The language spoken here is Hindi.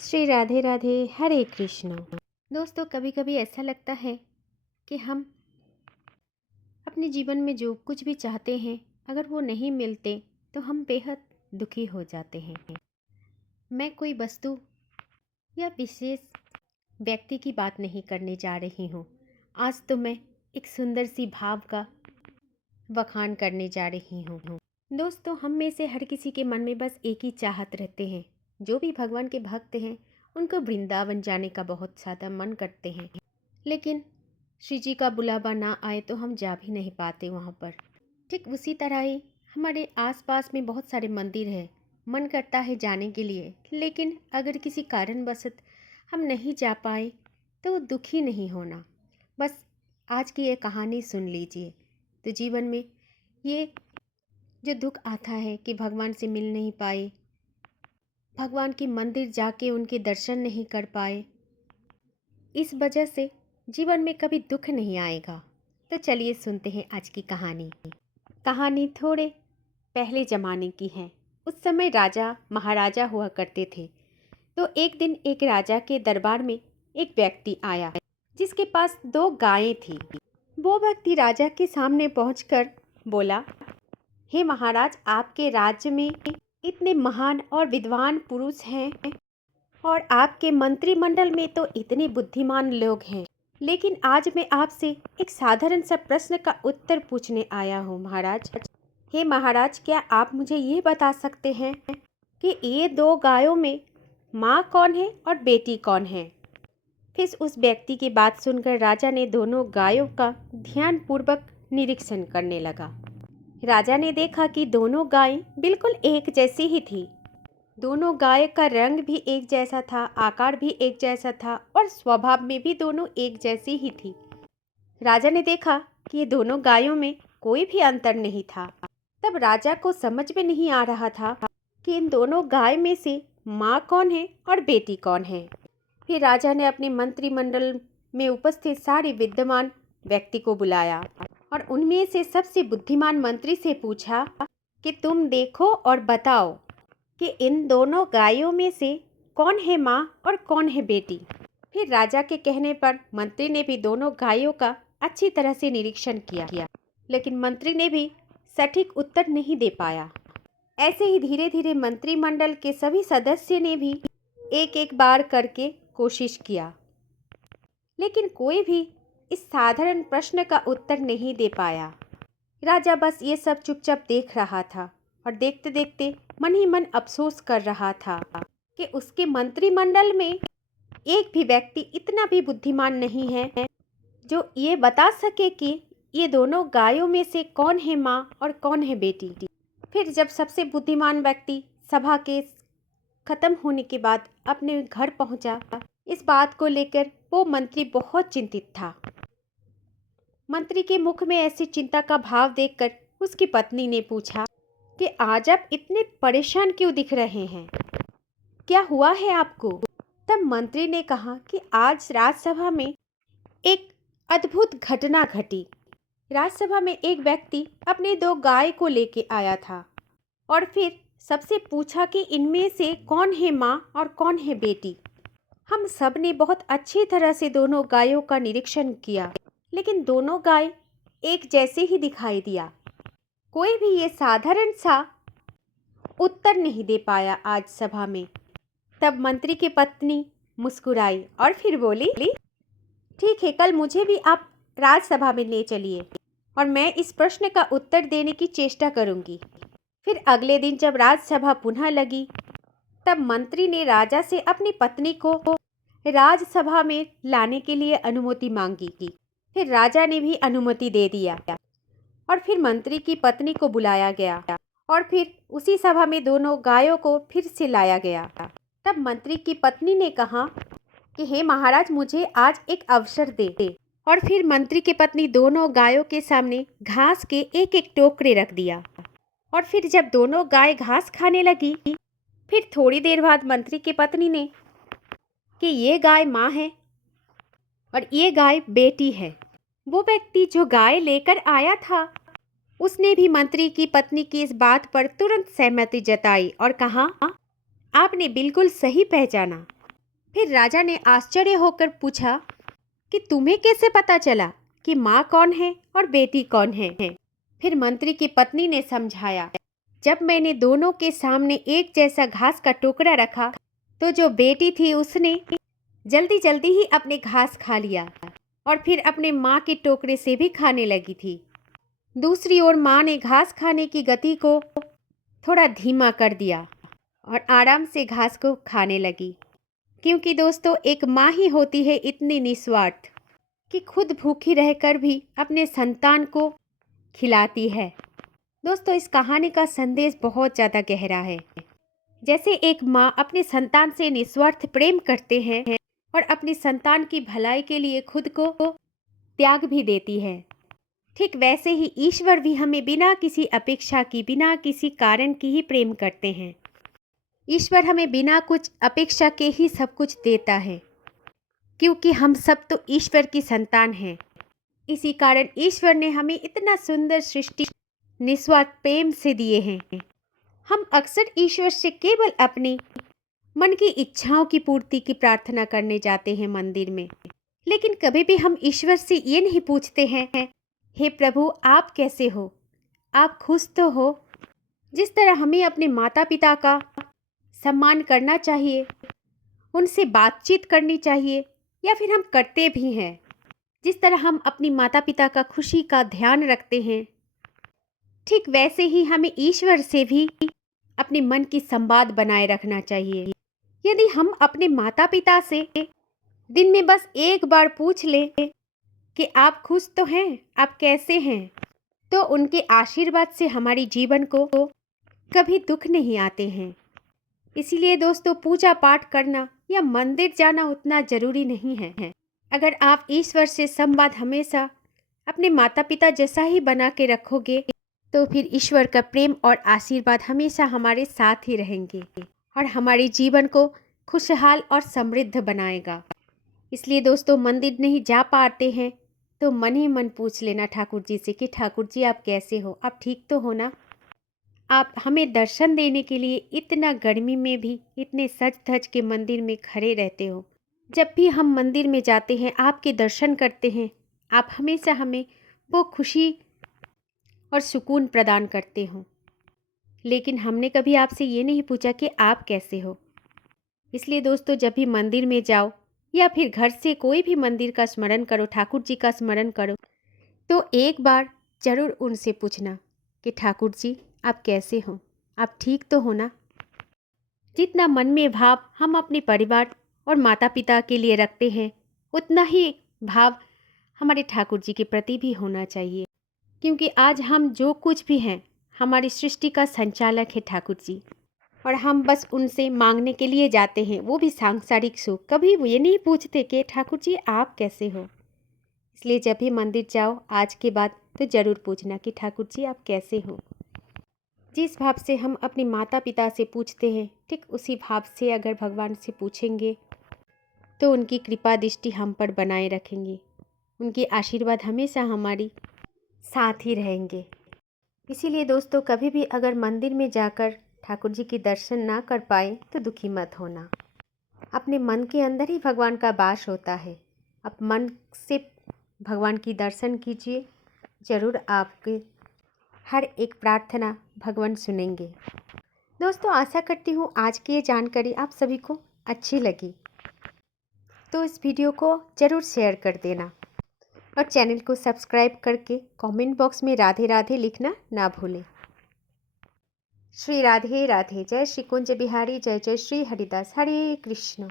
श्री राधे राधे, हरे कृष्ण। दोस्तों, कभी कभी ऐसा लगता है कि हम अपने जीवन में जो कुछ भी चाहते हैं, अगर वो नहीं मिलते तो हम बेहद दुखी हो जाते हैं। मैं कोई वस्तु या विशेष व्यक्ति की बात नहीं करने जा रही हूँ। आज तो मैं एक सुंदर सी भाव का बखान करने जा रही हूँ। दोस्तों, हम में से हर किसी के मन में बस एक ही चाहत रहते हैं। जो भी भगवान के भक्त हैं, उनको वृंदावन जाने का बहुत ज़्यादा मन करते हैं, लेकिन श्री जी का बुलावा ना आए तो हम जा भी नहीं पाते वहाँ पर। ठीक उसी तरह ही हमारे आसपास में बहुत सारे मंदिर हैं, मन करता है जाने के लिए, लेकिन अगर किसी कारणवश हम नहीं जा पाए तो दुखी नहीं होना। बस आज की ये कहानी सुन लीजिए तो जीवन में ये जो दुख आता है कि भगवान से मिल नहीं पाए, भगवान के मंदिर जाके उनके दर्शन नहीं कर पाए, इस वजह से जीवन में कभी दुख नहीं आएगा। तो चलिए सुनते हैं आज की कहानी। कहानी थोड़े पहले ज़माने की है। उस समय राजा महाराजा हुआ करते थे। तो एक दिन एक राजा के दरबार में एक व्यक्ति आया जिसके पास 2 गायें थी। वो व्यक्ति राजा के सामने पहुंचकर बोला, हे महाराज, आपके राज्य में इतने महान और विद्वान पुरुष हैं और आपके मंत्रिमंडल में तो इतने बुद्धिमान लोग हैं, लेकिन आज मैं आपसे एक साधारण सा प्रश्न का उत्तर पूछने आया हूँ महाराज। हे महाराज, क्या आप मुझे ये बता सकते हैं कि ये 2 गायों में माँ कौन है और बेटी कौन है? फिर उस व्यक्ति की बात सुनकर राजा ने दोनों गायों का ध्यानपूर्वक निरीक्षण करने लगा। राजा ने देखा कि दोनों गायें बिल्कुल एक जैसी ही थी। दोनों गाय का रंग भी एक जैसा था, आकार भी एक जैसा था और स्वभाव में भी दोनों एक जैसी ही थी। राजा ने देखा कि ये दोनों गायों में कोई भी अंतर नहीं था। तब राजा को समझ में नहीं आ रहा था कि इन दोनों गाय में से माँ कौन है और बेटी कौन है। फिर राजा ने अपने मंत्रिमंडल में उपस्थित सारे विद्वान व्यक्ति को बुलाया और उनमें से सबसे बुद्धिमान मंत्री से पूछा कि तुम देखो और बताओ कि इन दोनों गायों में से कौन है माँ और कौन है बेटी। फिर राजा के कहने पर मंत्री ने भी दोनों गायों का अच्छी तरह से निरीक्षण किया, लेकिन मंत्री ने भी सटीक उत्तर नहीं दे पाया। ऐसे ही धीरे धीरे मंत्रिमंडल के सभी सदस्य ने भी एक एक बार करके कोशिश किया, लेकिन कोई भी इस साधारण प्रश्न का उत्तर नहीं दे पाया। राजा बस ये सब चुपचाप देख रहा था और देखते देखते मन ही मन अफसोस कर रहा था कि उसके मंत्रिमंडल में एक भी व्यक्ति इतना भी बुद्धिमान नहीं है जो ये बता सके कि ये दोनों गायों में से कौन है माँ और कौन है बेटी। फिर जब सबसे बुद्धिमान व्यक्ति सभा के खत्म होने के बाद अपने घर पहुंचा, इस बात को लेकर वो मंत्री बहुत चिंतित था। मंत्री के मुख में ऐसी चिंता का भाव देखकर उसकी पत्नी ने पूछा कि आज आप इतने परेशान क्यों दिख रहे हैं? क्या हुआ है आपको? तब मंत्री ने कहा कि आज राज्यसभा में एक अद्भुत घटना घटी। राज्यसभा में एक व्यक्ति अपने 2 गाय को लेके आया था और फिर सबसे पूछा कि इनमें से कौन है माँ और कौन है बेटी। हम सब ने बहुत अच्छी तरह से दोनों गायों का निरीक्षण किया, लेकिन दोनों गाय एक जैसे ही दिखाई दिया। कोई भी ये साधारण सा उत्तर नहीं दे पाया आज सभा में। तब मंत्री की पत्नी मुस्कुराई और फिर बोली, ठीक है, कल मुझे भी आप राज्यसभा में ले चलिए और मैं इस प्रश्न का उत्तर देने की चेष्टा करूंगी। फिर अगले दिन जब राज्यसभा पुनः लगी, तब मंत्री ने राजा से अपनी पत्नी को राज्यसभा में लाने के लिए अनुमति मांगी। फिर राजा ने भी अनुमति दे दिया और फिर मंत्री की पत्नी को बुलाया गया और फिर उसी सभा में दोनों गायों को फिर से लाया गया। तब मंत्री की पत्नी ने कहा कि हे महाराज, मुझे आज एक अवसर दे। और फिर मंत्री की पत्नी दोनों गायों के सामने घास के एक एक टोकरे रख दिया और फिर जब दोनों गाय घास खाने लगी, फिर थोड़ी देर बाद मंत्री की पत्नी ने कि ये गाय माँ है और ये गाय बेटी है। वो व्यक्ति जो गाय लेकर आया था, उसने भी मंत्री की पत्नी की इस बात पर तुरंत सहमति जताई और कहा, आपने बिल्कुल सही पहचाना। फिर राजा ने आश्चर्य होकर पूछा कि तुम्हें कैसे पता चला कि माँ कौन है और बेटी कौन है। फिर मंत्री की पत्नी ने समझाया, जब मैंने दोनों के सामने एक जैसा घास का टुकड़ा रखा तो जो बेटी थी उसने जल्दी जल्दी ही अपने घास खा लिया और फिर अपने माँ के टोकरे से भी खाने लगी थी। दूसरी ओर माँ ने घास खाने की गति को थोड़ा धीमा कर दिया और आराम से घास को खाने लगी, क्योंकि दोस्तों एक माँ ही होती है इतनी निस्वार्थ कि खुद भूखी रहकर भी अपने संतान को खिलाती है। दोस्तों इस कहानी का संदेश बहुत ज़्यादा गहरा है। जैसे एक माँ अपने संतान से निस्वार्थ प्रेम करते हैं और अपनी संतान की भलाई के लिए खुद को त्याग भी देती है, ठीक वैसे ही ईश्वर भी हमें बिना किसी अपेक्षा की, बिना किसी कारण की ही प्रेम करते हैं। ईश्वर हमें बिना कुछ अपेक्षा के ही सब कुछ देता है, क्योंकि हम सब तो ईश्वर की संतान हैं। इसी कारण ईश्वर ने हमें इतना सुंदर सृष्टि निस्वार्थ प्रेम से दिए हैं। हम अक्सर ईश्वर से केवल अपनी मन की इच्छाओं की पूर्ति की प्रार्थना करने जाते हैं मंदिर में, लेकिन कभी भी हम ईश्वर से ये नहीं पूछते हैं, हे प्रभु आप कैसे हो, आप खुश तो हो। जिस तरह हमें अपने माता पिता का सम्मान करना चाहिए, उनसे बातचीत करनी चाहिए, या फिर हम करते भी हैं, जिस तरह हम अपनी माता पिता का खुशी का ध्यान रखते हैं, ठीक वैसे ही हमें ईश्वर से भी अपने मन की संवाद बनाए रखना चाहिए। यदि हम अपने माता पिता से दिन में बस एक बार पूछ लें कि आप खुश तो हैं, आप कैसे हैं, तो उनके आशीर्वाद से हमारी जीवन को कभी दुख नहीं आते हैं। इसीलिए दोस्तों पूजा पाठ करना या मंदिर जाना उतना जरूरी नहीं है। अगर आप ईश्वर से संवाद हमेशा अपने माता पिता जैसा ही बना के रखोगे तो फिर ईश्वर का प्रेम और आशीर्वाद हमेशा हमारे साथ ही रहेंगे और हमारे जीवन को खुशहाल और समृद्ध बनाएगा। इसलिए दोस्तों मंदिर नहीं जा पाते हैं तो मन ही मन पूछ लेना ठाकुर जी से कि ठाकुर जी आप कैसे हो, आप ठीक तो हो ना। आप हमें दर्शन देने के लिए इतना गर्मी में भी इतने सज धज के मंदिर में खड़े रहते हो। जब भी हम मंदिर में जाते हैं, आपके दर्शन करते हैं, आप हमेशा हमें वो खुशी और सुकून प्रदान करते हो, लेकिन हमने कभी आपसे ये नहीं पूछा कि आप कैसे हो। इसलिए दोस्तों जब भी मंदिर में जाओ या फिर घर से कोई भी मंदिर का स्मरण करो, ठाकुर जी का स्मरण करो, तो एक बार जरूर उनसे पूछना कि ठाकुर जी आप कैसे हो, आप ठीक तो हो ना। जितना मन में भाव हम अपने परिवार और माता पिता के लिए रखते हैं, उतना ही भाव हमारे ठाकुर जी के प्रति भी होना चाहिए, क्योंकि आज हम जो कुछ भी हैं हमारी सृष्टि का संचालक है ठाकुर जी, और हम बस उनसे मांगने के लिए जाते हैं, वो भी सांसारिक सुख। कभी वो ये नहीं पूछते कि ठाकुर जी आप कैसे हो। इसलिए जब भी मंदिर जाओ आज के बाद तो ज़रूर पूछना कि ठाकुर जी आप कैसे हो। जिस भाव से हम अपने माता पिता से पूछते हैं, ठीक उसी भाव से अगर भगवान से पूछेंगे तो उनकी कृपा दृष्टि हम पर बनाए रखेंगे, उनके आशीर्वाद हमेशा हमारी साथ ही रहेंगे। इसीलिए दोस्तों कभी भी अगर मंदिर में जाकर ठाकुर जी के दर्शन ना कर पाए तो दुखी मत होना। अपने मन के अंदर ही भगवान का वास होता है। आप मन से भगवान की दर्शन कीजिए, ज़रूर आपके हर एक प्रार्थना भगवान सुनेंगे। दोस्तों आशा करती हूँ आज की ये जानकारी आप सभी को अच्छी लगी, तो इस वीडियो को ज़रूर शेयर कर देना और चैनल को सब्सक्राइब करके कमेंट बॉक्स में राधे राधे लिखना ना भूलें। श्री राधे राधे। जय श्री कुंज बिहारी, जय जय श्री हरिदास। हरे कृष्ण।